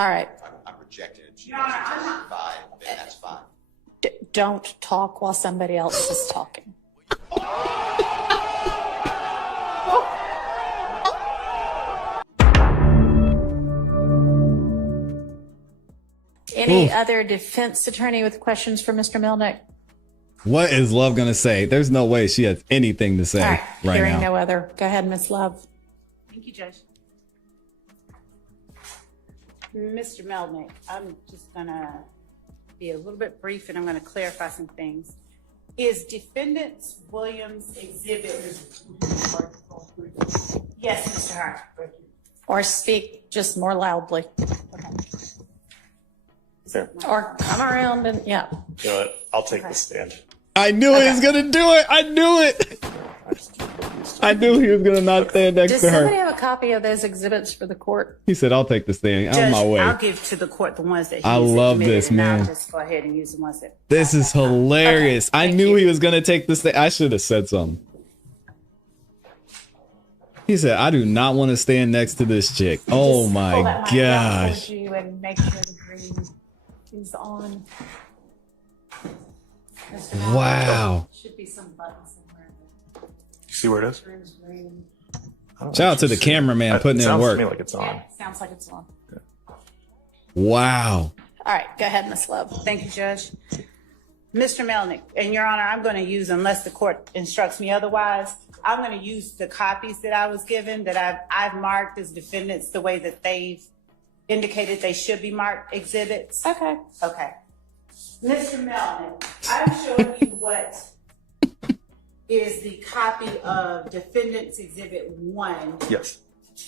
All right. I'm rejecting it. She wants to testify, then that's fine. Don't talk while somebody else is talking. Any other defense attorney with questions for Mr. Melnick? What is Love going to say? There's no way she has anything to say right Hearing now. no other. Go ahead, Ms. Love. Thank you, Judge. Mr. Melnick, I'm just gonna be a little bit brief and I'm gonna clarify some things. Is Defendant Williams exhibit? Yes, Mr. Hart. Or speak just more loudly. Fair. Or come around and, yeah. You know what? I'll take the stand. I knew he was going to do it. I knew it. I knew he was going to not stand next Does to her. somebody have a copy of those exhibits for the court? He said, I'll take the stand. Judge, On my way. I'll give to the court the ones that he's I love admitted, this, and man. I'll just go ahead and use the ones that. This is hilarious. Okay, I thank knew you. he was going to take the stand. I should have said something. He said, I do not want to stand next to this chick. Oh Just my pull that mic down gosh. towards you and make sure the green is on. Mr. Melnick, Wow. Should be some button somewhere. You see where it is? Turns green. I don't Shout out to actually the see it. cameraman putting in Sounds work. to me like it's on. Yeah, sounds like it's on. Wow. All right, go ahead, Ms. Love. Thank you, Judge. Mr. Melnick, and Your Honor, I'm going to use, unless the court instructs me otherwise, I'm going to use the copies that I was given that I've marked as defendants the way that they've indicated they should be marked exhibits. Okay. Okay. Mr. Melnick, I'm showing you what is the copy of Defendant's Exhibit 1 Yes.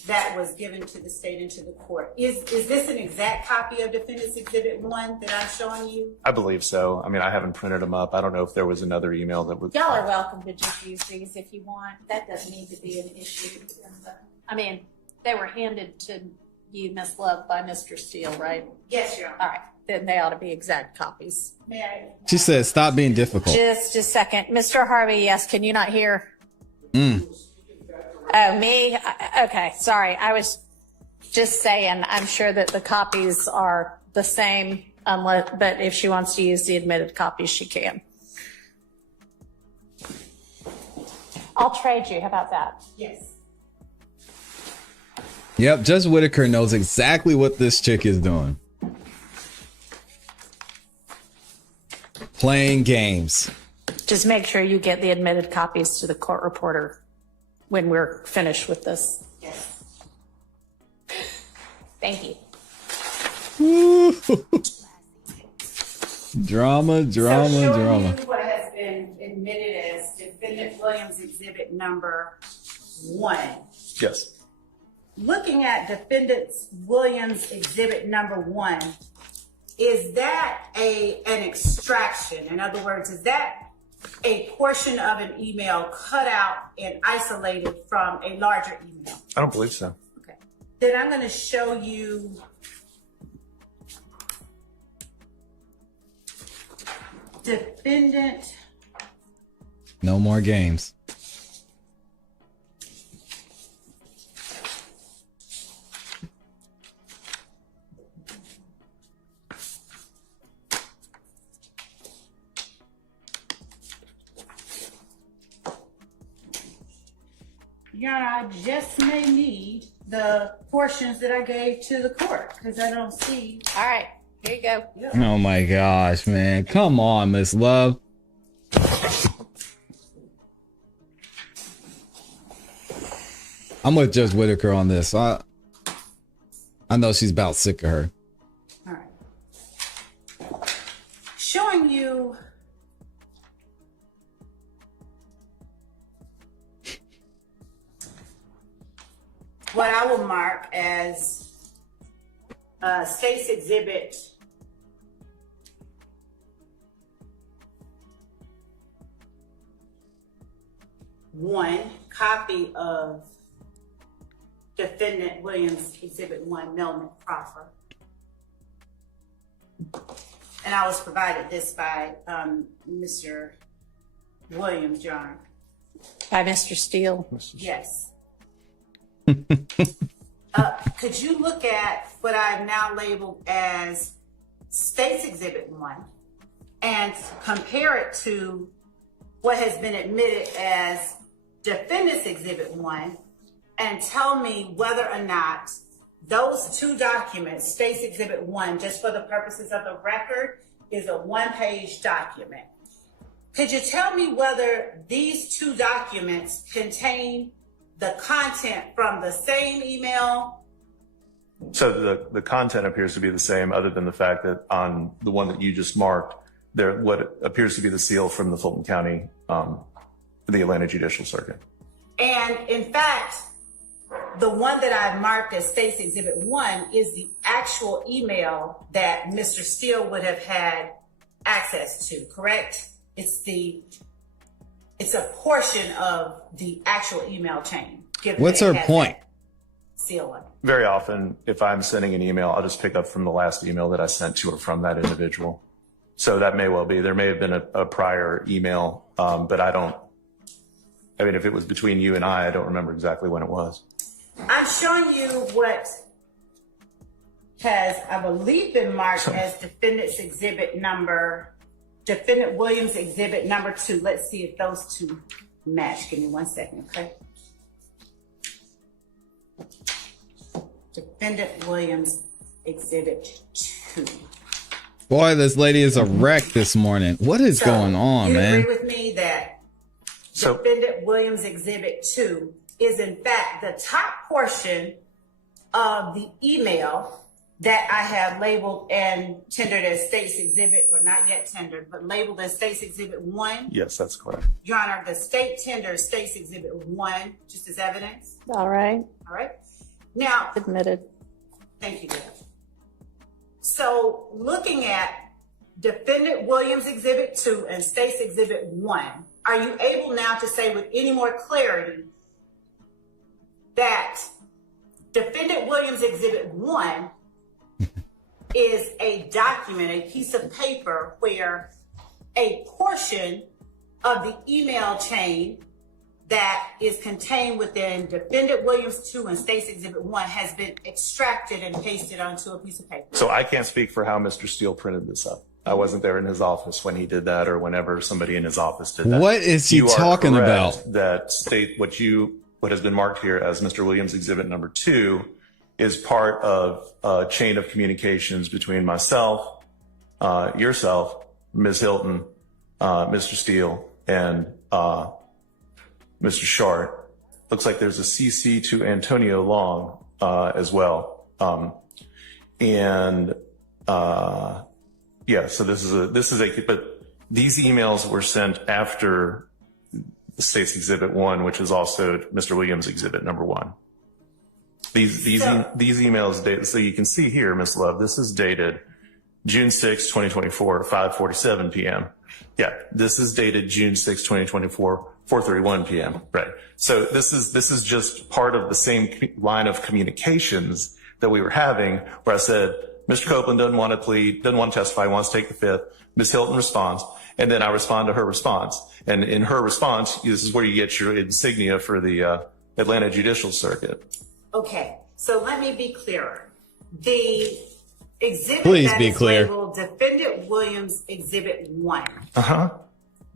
that was given to the state and to the court. Is this an exact copy of Defendant's Exhibit 1 that I'm showing you? I believe so. I mean, I haven't printed them up. I don't know if there was another email that was. Y'all are welcome to just use these if you want. That doesn't need to be an issue. I mean, they were handed to you, Ms. Love, by Mr. Steele, right? Yes, Your Honor. All right, then they ought to be exact copies. May I? She said, stop being difficult. Just a second. Mr. Harvey, yes, can you not hear? Mm. Oh, me? Okay, sorry. I was just saying, I'm sure that the copies are the same, but if she wants to use the admitted copies, she can. I'll trade you. How about that? Yes. Yep, Judge Whitaker knows exactly what this chick is doing. Playing games. Just make sure you get the admitted copies to the court reporter when we're finished with this. Yes. Thank you. Drama, So showing you drama. what has been admitted as Defendant Williams Exhibit Number 1. Yes. Looking at Defendant Williams Exhibit Number 1, is that an extraction? In other words, is that a portion of an email cut out and isolated from a larger email? I don't believe so. Okay. Then I'm going to show you Defendant. No more games. Your Honor, I just may need the portions that I gave to the court because I don't see. All right, here you go. Oh my gosh, man. Come on, Miss Love. I'm with Judge Whitaker on this. I know she's about sick of her. All right. Showing you what I will mark as State's Exhibit one, copy of Defendant Williams Exhibit 1, Melnick Proffer. And I was provided this by Mr. Williams, Your Honor. By Mr. Steele. Yes. Could you look at what I've now labeled as State's Exhibit 1 and compare it to what has been admitted as Defendant's Exhibit 1 and tell me whether or not those two documents, State's Exhibit 1, just for the purposes of the record, is a one-page document. Could you tell me whether these two documents contain the content from the same email? So the content appears to be the same, other than the fact that on the one that you just marked, there what appears to be the seal from the Fulton County, the Atlanta Judicial Circuit. And in fact, the one that I've marked as State's Exhibit 1 is the actual email that Mr. Steele would have had access to, correct? It's a portion of the actual email chain. What's her point? Seal on it. Very often, if I'm sending an email, I'll just pick up from the last email that I sent to or from that individual. So that may well be. There may have been a prior email, but I mean, if it was between you and I don't remember exactly when it was. I'm showing you what has, I believe, been marked as Defendant Williams Exhibit number 2. Let's see if those two match. Give me 1 second, okay? Defendant Williams Exhibit 2. Boy, this lady is a wreck this morning. What is going on, man? You agree with me that Defendant Williams Exhibit 2 is in fact the top portion of the email that I have labeled and tendered as State's Exhibit, or not yet tendered, but labeled as State's Exhibit 1? Yes, that's correct. Your Honor, the state tenders State's Exhibit 1 just as evidence. All right. All right. Now, Admitted. thank you, Deb. So looking at Defendant Williams Exhibit 2 and State's Exhibit 1, are you able now to say with any more clarity that Defendant Williams Exhibit 1 is a document, a piece of paper where a portion of the email chain that is contained within Defendant Williams 2 and State's Exhibit 1 has been extracted and pasted onto a piece of paper? So I can't speak for how Mr. Steele printed this up. I wasn't there in his office when he did that, or whenever somebody in his office did that. What is he talking about? That state what has been marked here as Mr. Williams Exhibit number 2 is part of a chain of communications between myself, yourself, Ms. Hilton, Mr. Steele, and Mr. Shart. Looks like there's a CC to Antonio Long as well. Yeah, so this is a, but these emails were sent after the State's Exhibit 1, which is also Mr. Williams Exhibit number 1. These emails dated, so you can see here, Ms. Love, this is dated June 6, 2024, 5:47 p.m. Yeah, this is dated June 6, 2024, 4:31 p.m. Right. So this is just part of the same line of communications that we were having, where I said, Mr. Copeland doesn't want to plead, doesn't want to testify, wants to take the fifth. Ms. Hilton responds, and then I respond to her response. And in her response, this is where you get your insignia for the Atlanta Judicial Circuit. Okay, so let me be clearer. The exhibit Please be clear. labeled Defendant Williams Exhibit 1. Uh-huh.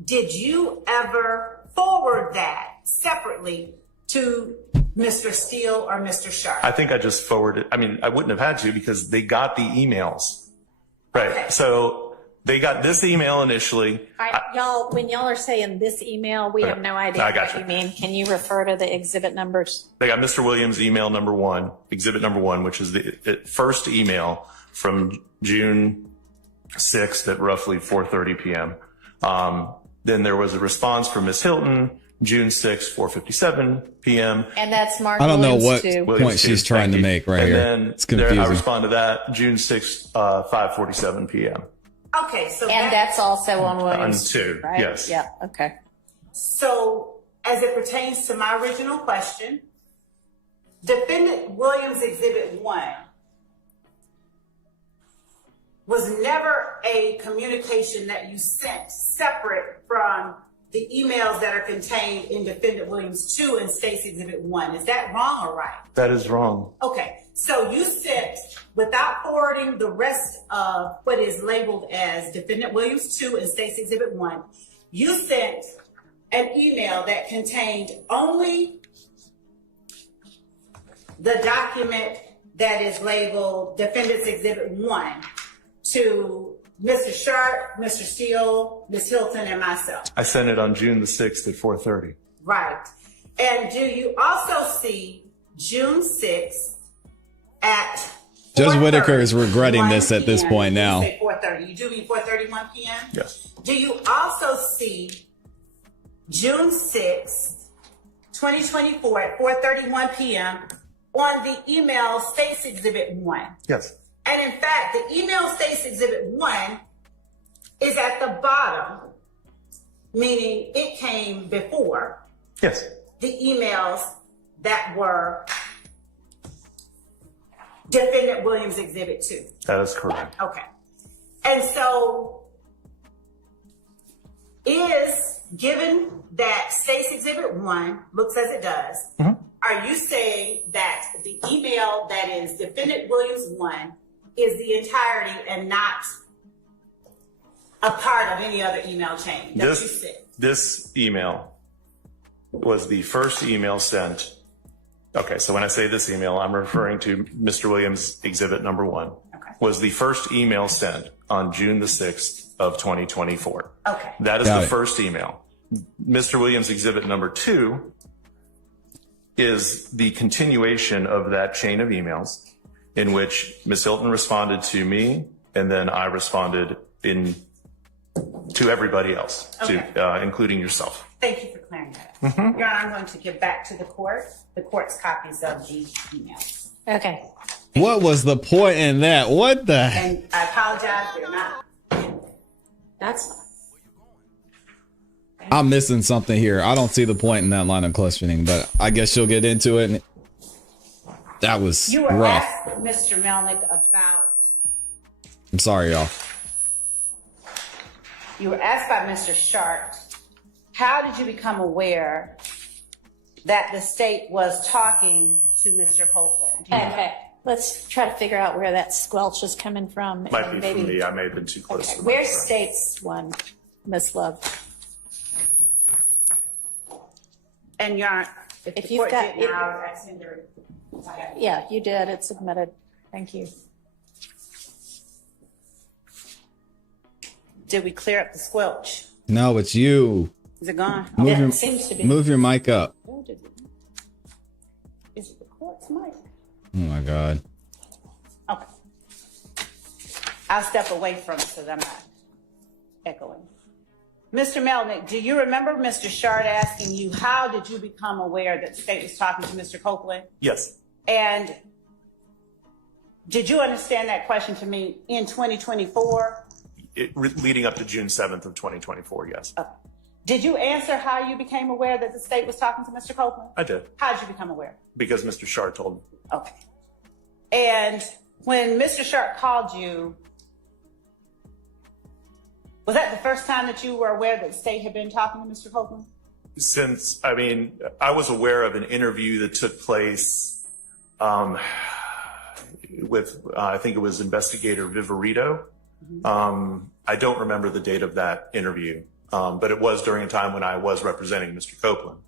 Did you ever forward that separately to Mr. Steele or Mr. Sharp? I think I just forwarded. I mean, I wouldn't have had to because they got the emails. Right. Okay. So they got this email initially. All right, y'all, when y'all are saying this email, we have no idea I got what you. you mean. Can you refer to the exhibit numbers? They got Mr. Williams' email number 1, exhibit number 1, which is the first email from June 6th at roughly 4:30 p.m. Then there was a response from Ms. Hilton, June 6th, 4:57 p.m. And that's Mark I don't know what Williams, too. point she's trying to make right here. And It's then confusing. I respond to that June 6th, 5:47 p.m. Okay, so And that's also on Williams. On 2, right? yes. Yeah, okay. So as it pertains to my original question, Defendant Williams Exhibit 1 was never a communication that you sent separate from the emails that are contained in Defendant Williams 2 and State's Exhibit 1. Is that wrong or right? That is wrong. Okay, so you sent, without forwarding the rest of what is labeled as Defendant Williams 2 and State's Exhibit 1, you sent an email that contained only the document that is labeled Defendant's Exhibit 1 to Mr. Sharp, Mr. Steele, Ms. Hilton, and myself. I sent it on June the 6th at 4:30. Right. And do you also see June 6th at Judge 4:30, Whitaker is regretting this at this 1 point p.m.? now. You say 4:30. You do mean 4:31 p.m.? Yes. Do you also see June 6th, 2024 at 4:31 p.m. on the email State's Exhibit 1? Yes. And in fact, the email State's Exhibit 1 is at the bottom, meaning it came before Yes. the emails that were Defendant Williams Exhibit 2. That is correct. Okay. And so, given that State's Exhibit 1 looks as it does, are you saying that the email that is Defendant Williams 1 is the entirety and not a part of any other email chain that you sent? This email was the first email sent. Okay, so when I say this email, I'm referring to Mr. Williams Exhibit number 1. Okay. Was the first email sent on June the 6th of 2024. Okay. That is Got the it. first email. Mr. Williams Exhibit number 2 is the continuation of that chain of emails in which Ms. Hilton responded to me, and then I responded to everybody else, Okay. including yourself. Thank you for clearing that up. Your Honor, I'm going to give back to the court's copies of these emails. Okay. What was the point in that? What the? And I apologize, they're not. That's I'm missing something here. I don't see the point in that line of questioning, but I guess you'll get into it. That was You were rough. asked, Mr. Melnick, about, I'm sorry, y'all. you were asked by Mr. Sharp, how did you become aware that the state was talking to Mr. Copeland? okay. Let's try to figure out where that squelch is coming from. Might and be from me. I may have been too close. Okay. to the Where's microphone. State's one, Miss Love? And Your Honor, if If the you've court got- didn't, I'll send her. Yeah, you did. It's submitted. Thank you. Did we clear up the squelch? No, it's you. Is it gone? Move Yeah, your, it seems to be. move your mic up. Where did it? Is it the court's mic? Oh my God. Okay. I'll step away from it so that I'm not echoing. Mr. Melnick, do you remember Mr. Shard asking you, how did you become aware that the state was talking to Mr. Copeland? Yes. And did you understand that question to me in 2024? Leading up to June 7th of 2024, yes. Did you answer how you became aware that the state was talking to Mr. Copeland? I did. How did you become aware? Because Mr. Shar told me. Okay. And when Mr. Sharp called you, was that the first time that you were aware that the state had been talking to Mr. Copeland? Since, I was aware of an interview that took place with, I think it was Investigator Viverito. I don't remember the date of that interview, but it was during a time when I was representing Mr. Copeland.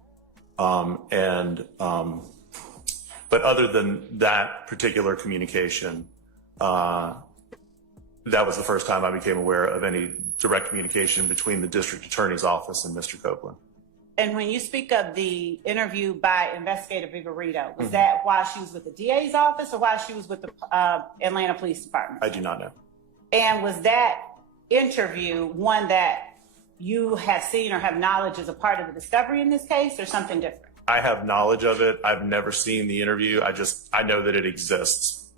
But other than that particular communication, that was the first time I became aware of any direct communication between the district attorney's office and Mr. Copeland. And when you speak of the interview by Investigator Viverito, was that while she was with the DA's office or while she was with the Atlanta Police Department? I do not know. And was that interview one that you have seen or have knowledge as a part of the discovery in this case or something different? I have knowledge of it. I've never seen the interview. I know that it exists.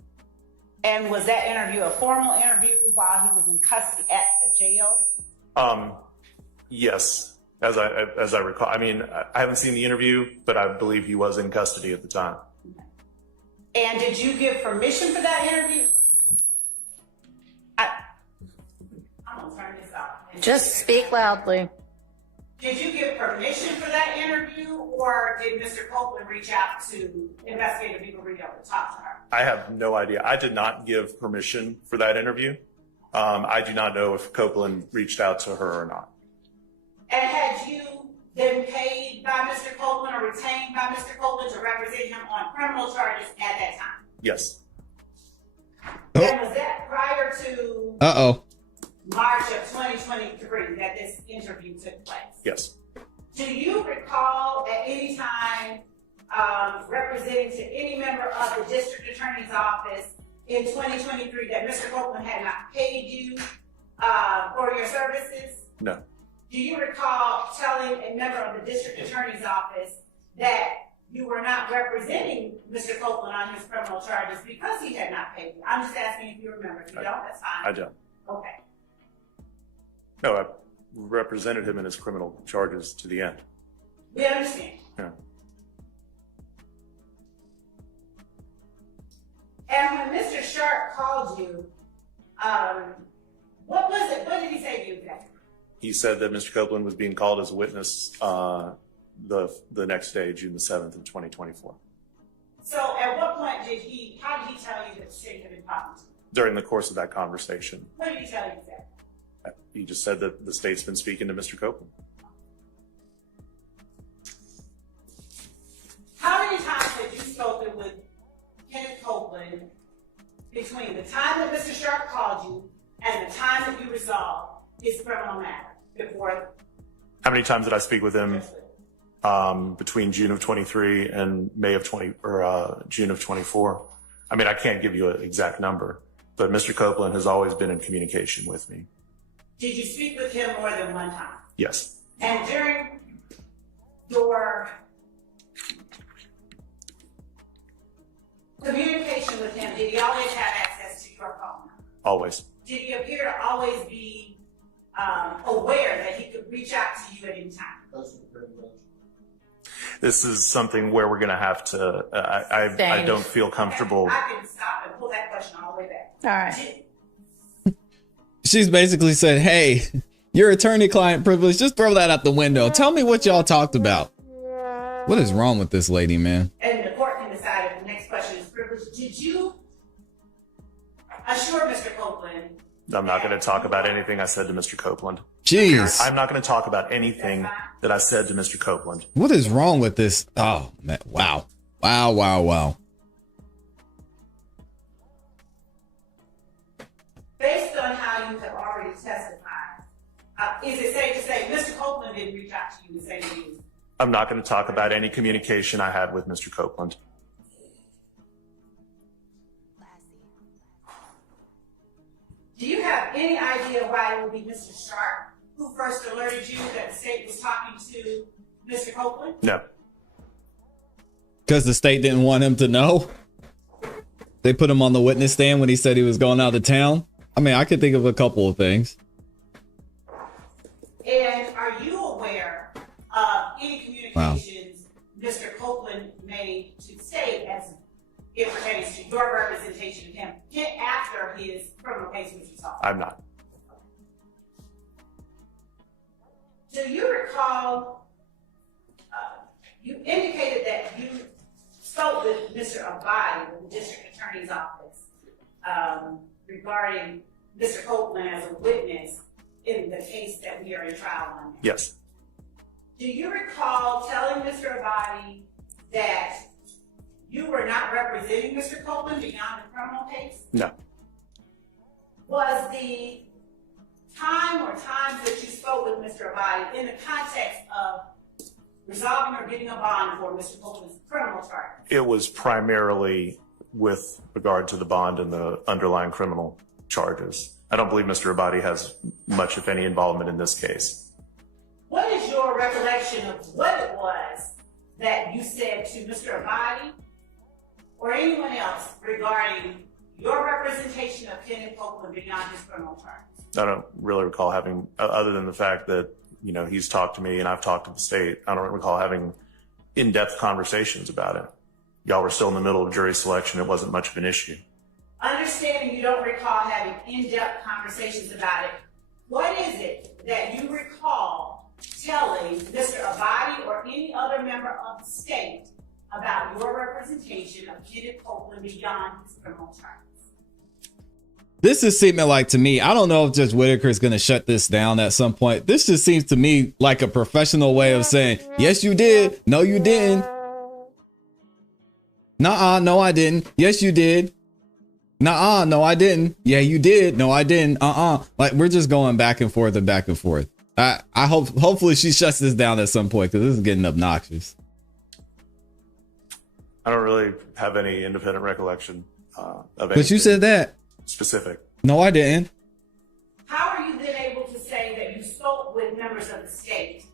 And was that interview a formal interview while he was in custody at the jail? Yes, as I recall. I haven't seen the interview, but I believe he was in custody at the time. And did you give permission for that interview? I'm gonna turn this off. Just speak loudly. Did you give permission for that interview, or did Mr. Copeland reach out to investigative people to talk to her? I have no idea. I did not give permission for that interview. I do not know if Copeland reached out to her or not. And had you been paid by Mr. Copeland or retained by Mr. Copeland to represent him on criminal charges at that time? Yes. Oh. And was that prior to Uh-oh. March of 2023 that this interview took place? Yes. Do you recall at any time representing to any member of the district attorney's office in 2023 that Mr. Copeland had not paid you for your services? No. Do you recall telling a member of the district attorney's office that you were not representing Mr. Copeland on his criminal charges because he had not paid you? I'm just asking if you remember. If you don't, that's fine. I don't. Okay. No, I represented him in his criminal charges to the end. We understand. Yeah. And when Mr. Sharp called you, what was it? What did he say to you exactly? He said that Mr. Copeland was being called as a witness the next day, June the 7th of 2024. So at what point how did he tell you that the state had been talking to you? During the course of that conversation, What did he tell you exactly? he just said that the state's been speaking to Mr. Copeland. How many times had you spoken with Kenneth Copeland between the time that Mr. Sharp called you and the time that you resolved his criminal matter before? How many times did I speak with him between June of 23 and June of 24? I mean, I can't give you an exact number, but Mr. Copeland has always been in communication with me. Did you speak with him more than one time? Yes. And during your communication with him, did he always have access to your phone? Always. Did he appear to always be aware that he could reach out to you at any time? This is something where we're going to have to, I don't feel comfortable. I can stop and pull that question all the way back. All right. She's basically said, hey, your attorney-client privilege, just throw that out the window. Tell me what y'all talked about. What is wrong with this lady, man? And the court can decide if the next question is privileged. Did you assure Mr. Copeland? I'm not going to talk about anything I said to Mr. Copeland. Jeez. I'm not going to talk about anything that I said to Mr. Copeland. What is wrong with this? Oh, man. Wow. Wow, wow, wow. Based on how you have already testified, is it safe to say Mr. Copeland didn't reach out to you and say to you? I'm not going to talk about any communication I had with Mr. Copeland. Do you have any idea why it would be Mr. Sharp who first alerted you that the state was talking to Mr. Copeland? No. Because the state didn't want him to know? They put him on the witness stand when he said he was going out of town? I mean, I could think of a couple of things. And are you aware of any communications Mr. Copeland made to state as it pertains to your representation of him after his criminal case was resolved? I'm not. Do you recall, you indicated that you spoke with Mr. Abadi in the district attorney's office regarding Mr. Copeland as a witness in the case that we are in trial on now. Yes. Do you recall telling Mr. Abadi that you were not representing Mr. Copeland beyond the criminal case? No. Was the time or times that you spoke with Mr. Abadi in the context of resolving or getting a bond for Mr. Copeland's criminal charge? It was primarily with regard to the bond and the underlying criminal charges. I don't believe Mr. Abadi has much, if any, involvement in this case. What is your recollection of what it was that you said to Mr. Abadi or anyone else regarding your representation of Kenneth Copeland beyond his criminal charges? I don't really recall having, other than the fact that, you know, he's talked to me and I've talked to the state, I don't recall having in-depth conversations about it. Y'all were still in the middle of jury selection. It wasn't much of an issue. Understanding you don't recall having in-depth conversations about it, what is it that you recall telling Mr. Abadi or any other member of the state about your representation of Kenneth Copeland beyond his criminal charges? This is seeming like, to me, I don't know if Judge Whitaker is going to shut this down at some point. This just seems to me like a professional way of saying, yes, you did. No, you didn't. Nuh-uh, no, I didn't. Yes, you did. Nuh-uh, no, I didn't. Yeah, you did. No, I didn't. Like, we're just going back and forth and back and forth. I hopefully she shuts this down at some point, because this is getting obnoxious. I don't really have any independent recollection of anything. But you said that. Specific. No, I didn't. How are you then able to say that you spoke with members of the state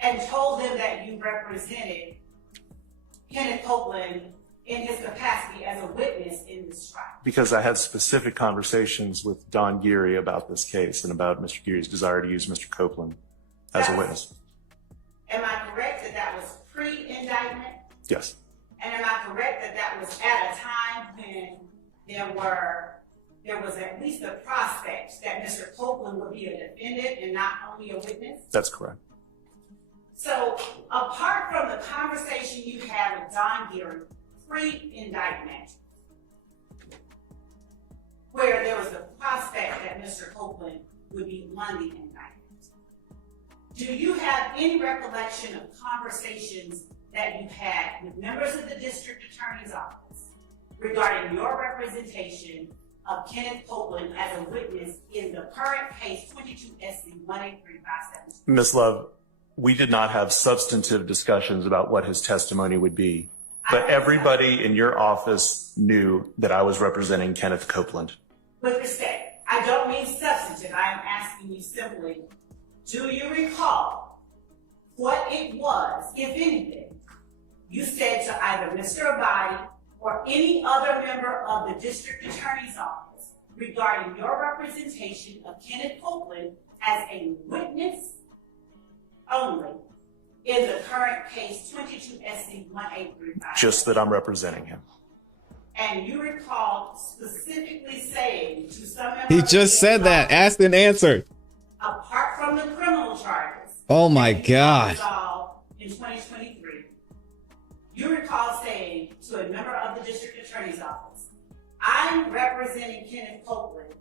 and told them that you represented Kenneth Copeland in his capacity as a witness in this trial? Because I had specific conversations with Don Geary about this case and about Mr. Geary's desire to use Mr. Copeland as a witness. Am I correct that that was pre-indictment? Yes. And am I correct that that was at a time when there was at least a prospect that Mr. Copeland would be a defendant and not only a witness? That's correct. So apart from the conversation you had with Don Geary pre-indictment, where there was a prospect that Mr. Copeland would be on the indictment, do you have any recollection of conversations that you had with members of the district attorney's office regarding your representation of Kenneth Copeland as a witness in the current case 22 SC 18357? Ms. Love, we did not have substantive discussions about what his testimony would be, but everybody in your office knew that I was representing Kenneth Copeland. With respect, I don't mean substantive. I am asking you simply, do you recall what it was, if anything, you said to either Mr. Abadi or any other member of the district attorney's office regarding your representation of Kenneth Copeland as a witness only in the current case 22 SC 18357? Just that I'm representing him. And you recall specifically saying to some member He of the just said that. office, Asked and answered. apart from the criminal charges, Oh my that you God. resolved in 2023, you recall saying to a member of the district attorney's office, I'm representing Kenneth Copeland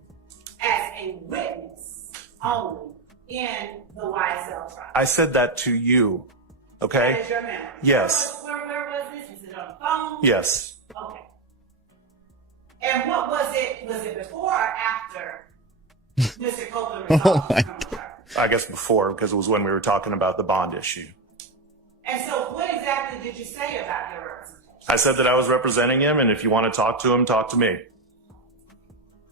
as a witness only in the YSL trial. I said that to you, okay? That is your memory. Yes. Where was this? Was it on the phone? Yes. Okay. And what was it? Was it before or after Mr. Copeland resolved Oh my the criminal charges? I guess before, because it was when we were talking about the bond issue. And so what exactly did you say about your representation? I said that I was representing him, and if you want to talk to him, talk to me.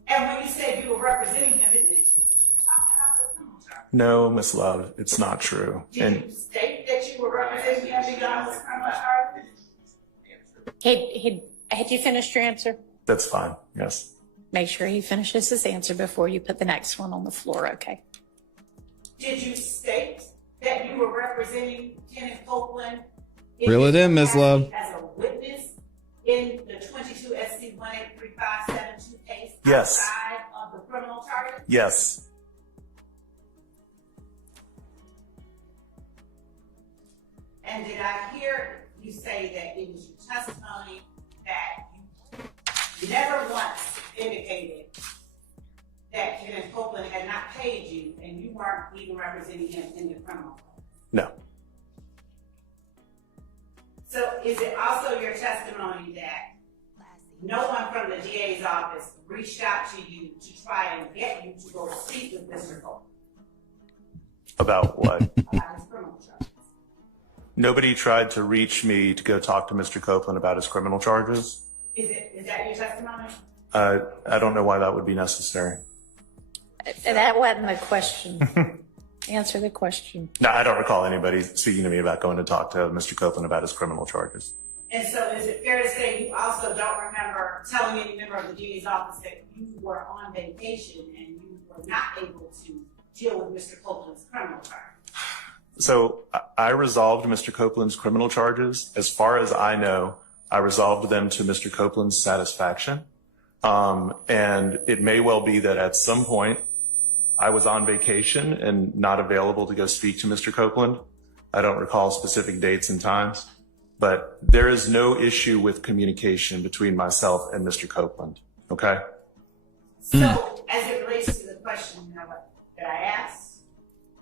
And when you said you were representing him, isn't it true that you were talking about this criminal charge? No, Miss Love, it's not true. Did you state that you were representing him beyond this criminal charge? Had you finished your answer? That's fine, yes. Make sure he finishes his answer before you put the next one on the floor, okay? Did you state that you were representing Kenneth Copeland Reel it in, Ms. Love. as a witness in the 22 SC 18357 case Yes. outside of the criminal charges? Yes. And did I hear you say that it was your testimony that you never once indicated that Kenneth Copeland had not paid you and you weren't even representing him in the criminal case? No. So is it also your testimony that no one from the DA's office reached out to you to try and get you to go speak with Mr. Copeland About what? about his criminal charges? Nobody tried to reach me to go talk to Mr. Copeland about his criminal charges. Is that your testimony? I don't know why that would be necessary. That wasn't the question. Answer the question. No, I don't recall anybody speaking to me about going to talk to Mr. Copeland about his criminal charges. And so is it fair to say you also don't remember telling any member of the DA's office that you were on vacation and you were not able to deal with Mr. Copeland's criminal charge? So I resolved Mr. Copeland's criminal charges. As far as I know, I resolved them to Mr. Copeland's satisfaction. And it may well be that at some point I was on vacation and not available to go speak to Mr. Copeland. I don't recall specific dates and times, but there is no issue with communication between myself and Mr. Copeland. Okay. So, as it relates to the question that I asked,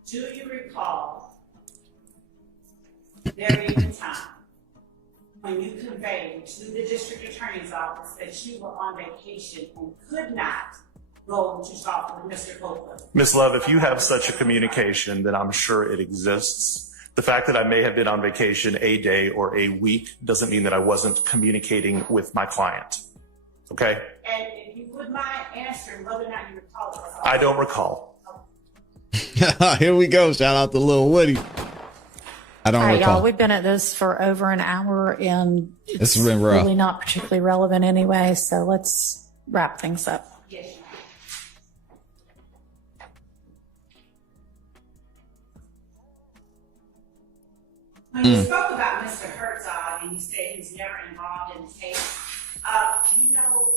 do you recall there being a time when you conveyed to the district attorney's office that you were on vacation and could not go to talk with Mr. Copeland? Ms. Love, if you have such a communication, then I'm sure it exists. The fact that I may have been on vacation a day or a week doesn't mean that I wasn't communicating with my client. Okay? And if you would mind answering whether or not you recall it. I don't recall. Here we go. Shout out to Lil Woody. I don't All right, recall. y'all, we've been at this for over an hour and This it's has been rough. really not particularly relevant anyway. So let's wrap things up. Yes, you When you spoke about Mr. Herzog and you said he was never involved in the case, do you know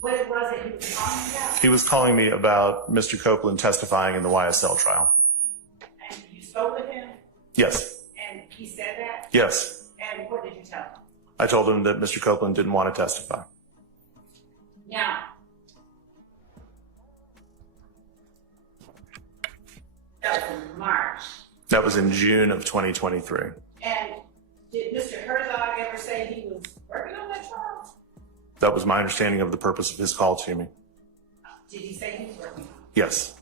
what it was that he was calling you about? He was calling me about Mr. Copeland testifying in the YSL trial. And you spoke with him Yes. and he said that? Yes. And what did you tell him? I told him that Mr. Copeland didn't want to testify. Now, that was in March. That was in June of 2023. And did Mr. Herzog ever say he was working on that trial? That was my understanding of the purpose of his call to me. Did he say he was working on it? Yes.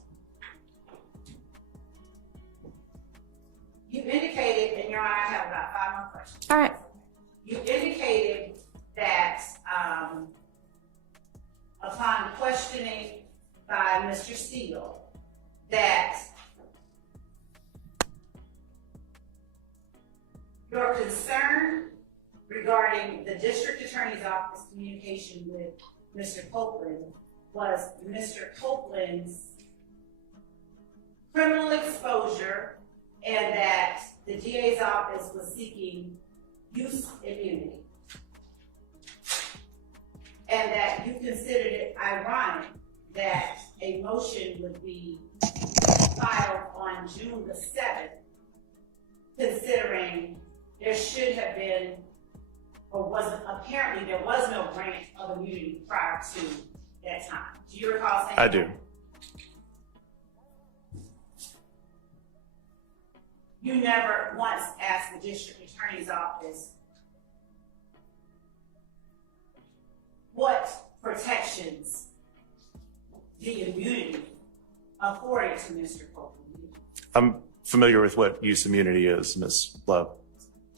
You indicated, and Your Honor, I have about 5 more questions. All right. You indicated that upon questioning by Mr. Steele, that your concern regarding the district attorney's office communication with Mr. Copeland was Mr. Copeland's criminal exposure and that the DA's office was seeking use immunity. And that you considered it ironic that a motion would be filed on June the 7th, considering there should have been, or wasn't, apparently there was no grant of immunity prior to that time. Do you recall saying I that? do. You never once asked the district attorney's office what protections the immunity afforded to Mr. Copeland. I'm familiar with what use immunity is, Ms. Love.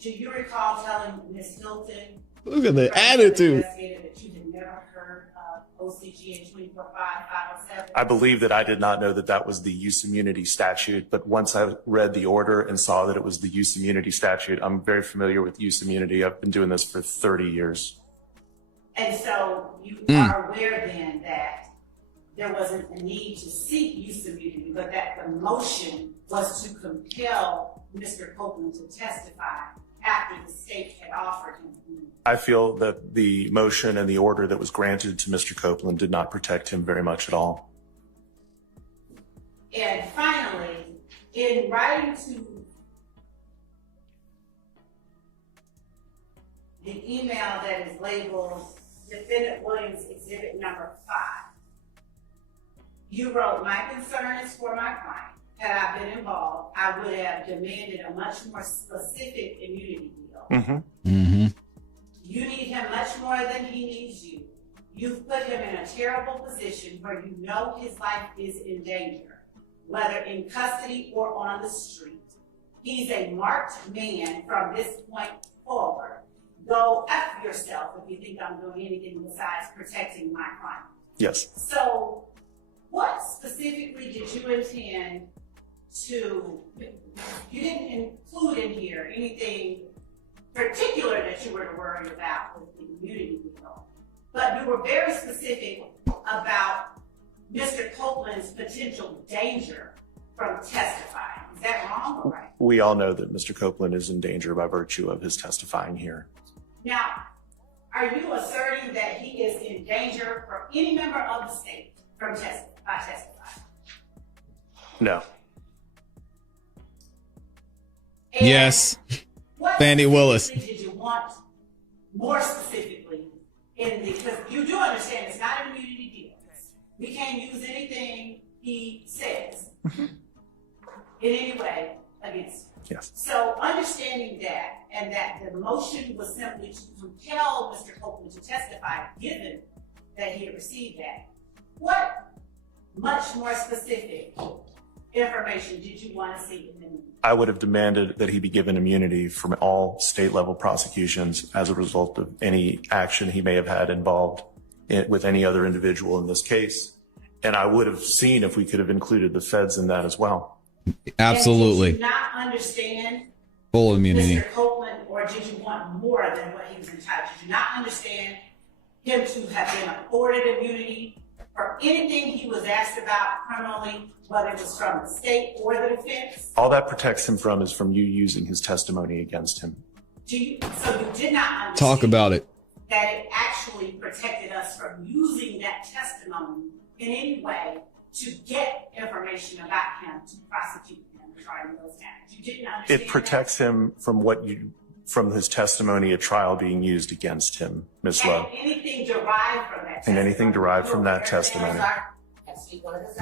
Do you recall telling Ms. Hilton, Look at the the attitude. investigator, that you had never heard of OCGA 245-507? I believe that I did not know that that was the use immunity statute, but once I read the order and saw that it was the use immunity statute, I'm very familiar with use immunity. I've been doing this for 30 years. And so you are aware then that there wasn't a need to seek use immunity, but that the motion was to compel Mr. Copeland to testify after the state had offered him immunity. I feel that the motion and the order that was granted to Mr. Copeland did not protect him very much at all. And finally, in writing to the email that is labeled Defendant Williams Exhibit Number 5, you wrote, "My concern is for my client. Had I been involved, I would have demanded a much more specific immunity deal. Mm-hmm. You need him much more than he needs you. You've put him in a terrible position where you know his life is in danger, whether in custody or on the street. He's a marked man from this point forward. Go F yourself if you think I'm doing anything besides protecting my client." Yes. So what specifically did you intend to, you didn't include in here anything particular that you were to worry about with the immunity deal, but you were very specific about Mr. Copeland's potential danger from testifying. Is that wrong or right? We all know that Mr. Copeland is in danger by virtue of his testifying here. Now, are you asserting that he is in danger for any member of the state from testifying? No. And Yes. what Fannie Willis. specifically did you want more specifically because you do understand it's not an immunity deal. We can't use anything he says in any way against him. Yes. So understanding that, and that the motion was simply to compel Mr. Copeland to testify, given that he had received that, what much more specific information did you want to see in the movie? I would have demanded that he be given immunity from all state level prosecutions as a result of any action he may have had involved with any other individual in this case. And I would have seen if we could have included the feds in that as well. Absolutely. And did you not understand Full immunity. Mr. Copeland, or did you want more than what he was entitled? Did you not understand him to have been afforded immunity for anything he was asked about criminally, whether it was from the state or the defense? All that protects him from is from you using his testimony against him. So you did not understand Talk about it. that it actually protected us from using that testimony in any way to get information about him, to prosecute him regarding those matters. You didn't understand It protects him from from his testimony at trial being used against him, Ms. that. Love. And anything derived from that testimony. And anything derived from that testimony.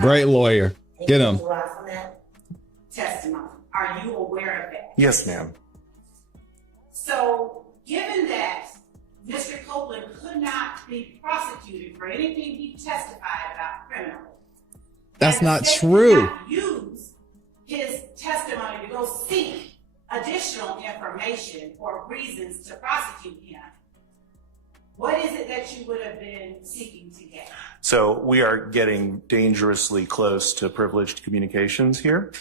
Great lawyer. Get him. Derived from that testimony. Are you aware of that? Yes, ma'am. So, given that Mr. Copeland could not be prosecuted for anything he testified about criminally, That's and the not state true. did not use his testimony to go seek additional information or reasons to prosecute him, what is it that you would have been seeking to get? So we are getting dangerously close to privileged communications here.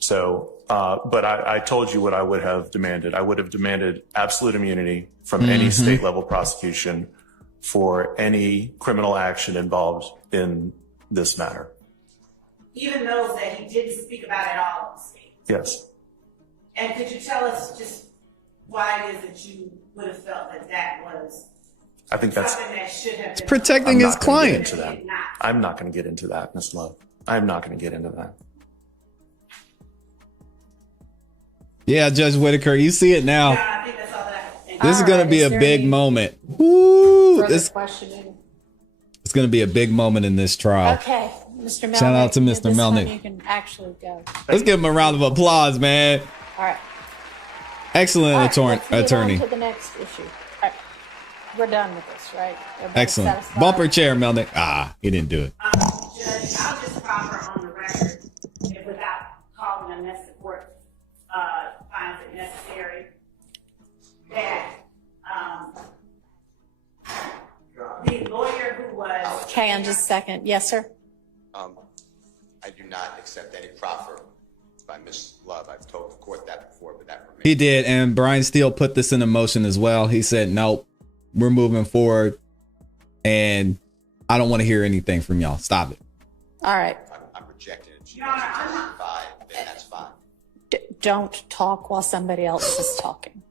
So, but I told you what I would have demanded. I would have demanded absolute immunity from any state level prosecution for any criminal action involved in this matter. Even those that he didn't speak about at all in the state. Yes. And could you tell us just why it is that you would have felt that that was I think that's something that should have been Protecting his client. I'm not going to get into that, Ms. Love. I'm not going to get into that. Yeah, Judge Whitaker, you see it now. Yeah, I think that's all that I have to think. This is All going to right, be is a there big any moment. Woo! Further It's questioning. going to be a big moment in this trial. Okay, Mr. Melnick. Shout out to Mr. this time Melnick. You can actually go. Let's give him a round of applause, man. All right. Excellent All right, let's move attorney. on to the next issue. All right. We're done with this, right? Everybody Excellent. satisfied? Bumper chair, Melnick. Ah, he didn't do it. Judge, I'll just proffer on the record, if without calling unless the court finds it necessary, that the lawyer who was Okay, on just a second. Yes, sir. I do not accept any proffer by Ms. Love. I've told the court that before, but that remains. He did, and Brian Steele put this into motion as well. He said, nope, we're moving forward, and I don't want to hear anything from y'all. Stop it. All right. I'm rejecting it. She Your Honor, wants to I'm not- testify, then that's fine. Don't talk while somebody else is talking.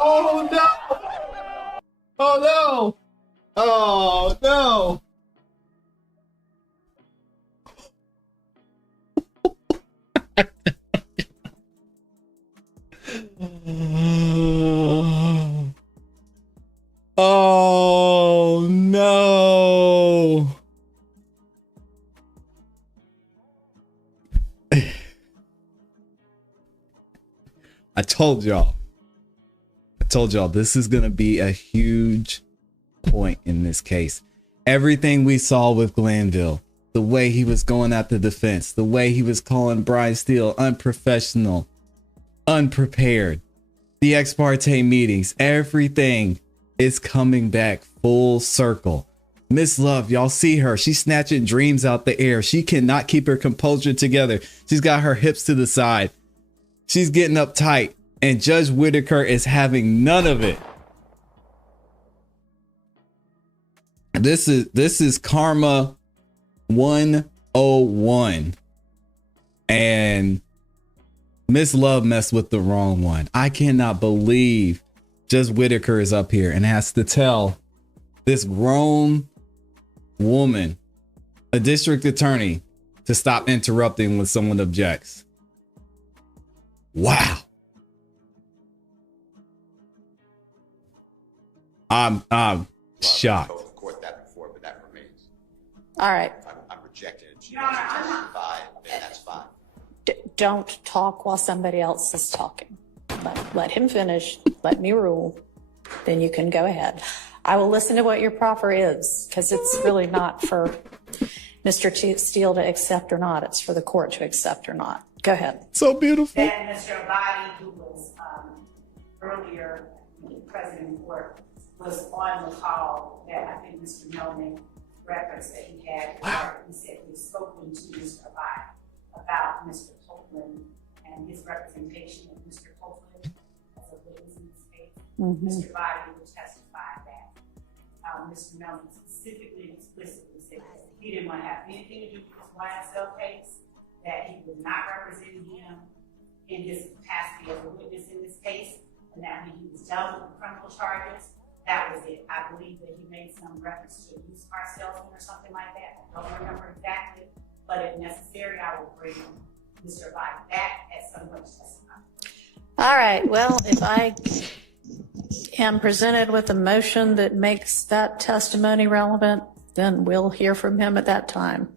Oh no! Oh no! Oh no! Oh no! I told y'all. This is going to be a huge point in this case. Everything we saw with Glanville, the way he was going at the defense, the way he was calling Brian Steele unprofessional, unprepared, the ex parte meetings, everything is coming back full circle. Miss Love, y'all see her. She's snatching dreams out the air. She cannot keep her composure together. She's got her hips to the side. She's getting uptight. And Judge Whitaker is having none of it. This is Karma 101. And Miss Love messed with the wrong one. I cannot believe Judge Whitaker is up here and has to tell this grown woman, a district attorney, to stop interrupting when someone objects. Wow. I'm shocked. I've told the court that before, but that remains. All right. I'm rejecting it. She wants to testify, then that's fine. Don't talk while somebody else is talking. Let him finish. Let me rule. Then you can go ahead. I will listen to what your proffer is, because it's really not for Mr. Steele to accept or not. It's for the court to accept or not. Go ahead. So beautiful. That Mr. Abadi, who was earlier president of court, was on the call that I think Mr. Melman referenced that he had. He said he'd spoken to Mr. Abadi about Mr. Copeland and his representation of Mr. Copeland as a witness in this case. Mr. Abadi would testify that Mr. Melman specifically and explicitly said that he didn't want to have anything to do with his YSL case, that he was not representing him in his capacity as a witness in this case, and that when he was done with the criminal charges, that was it. I believe that he made some reference to a used car salesman or something like that. I don't remember exactly, but if necessary, I will bring Mr. Abadi back at some point to testify. All right. Well, if I am presented with a motion that makes that testimony relevant, then we'll hear from him at that time.